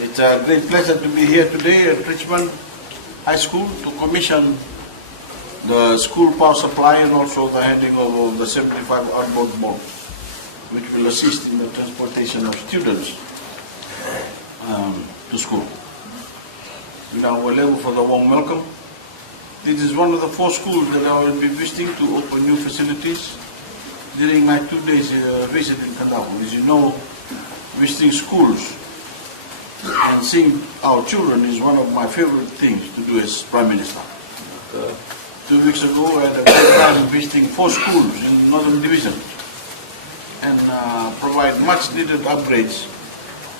It's a great pleasure to be here today at Richmond High School to commission the school power supply and also the handing over of the 75 outboard boat, which will assist in the transportation of students to school. Now we're level for the warm welcome. This is one of the 4 schools that I will be visiting to open new facilities during my 2 days visit in Kandahar. As you know, visiting schools and seeing our children is one of my favorite things to do as Prime Minister. 2 weeks ago I had a great time visiting 4 schools in Northern Division and provide much needed upgrades,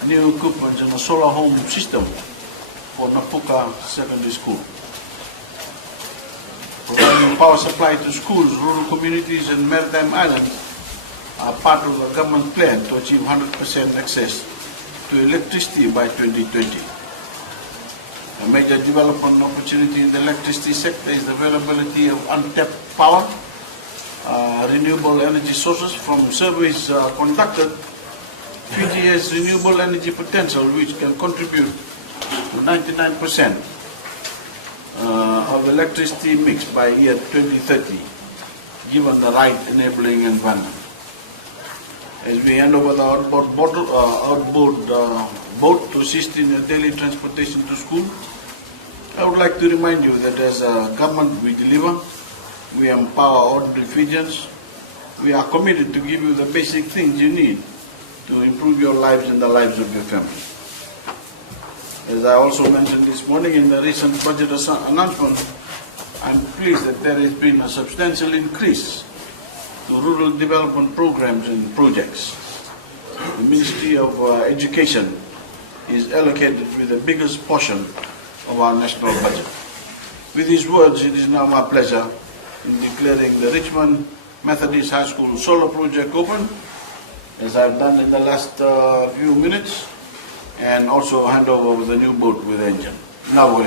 new equipment and a solar home system for Napuka Secondary School. Providing power supply to schools, rural communities and maritime islands are part of the government plan to achieve 100% access to electricity by 2020. A major development opportunity in the electricity sector is the availability of untapped power, renewable energy sources. From surveys conducted, Fiji has renewable energy potential which can contribute to 99% of electricity mix by year 2030, given the right enabling environment. As we hand over the outboard boat to assist in the daily transportation to school, I would like to remind you that as a government we deliver, we empower ordinary Fijians, we are committed to give you the basic things you need to improve your lives and the lives of your family. As I also mentioned this morning in the recent budget announcement, I am pleased that there has been a substantial increase to rural development programs and projects. The Ministry of Education is allocated with the biggest portion of our national budget. With these words, it is now my pleasure in declaring the Richmond Methodist High School solar project open, as I've done in the last few minutes, and also hand over the new boat with engine. Now,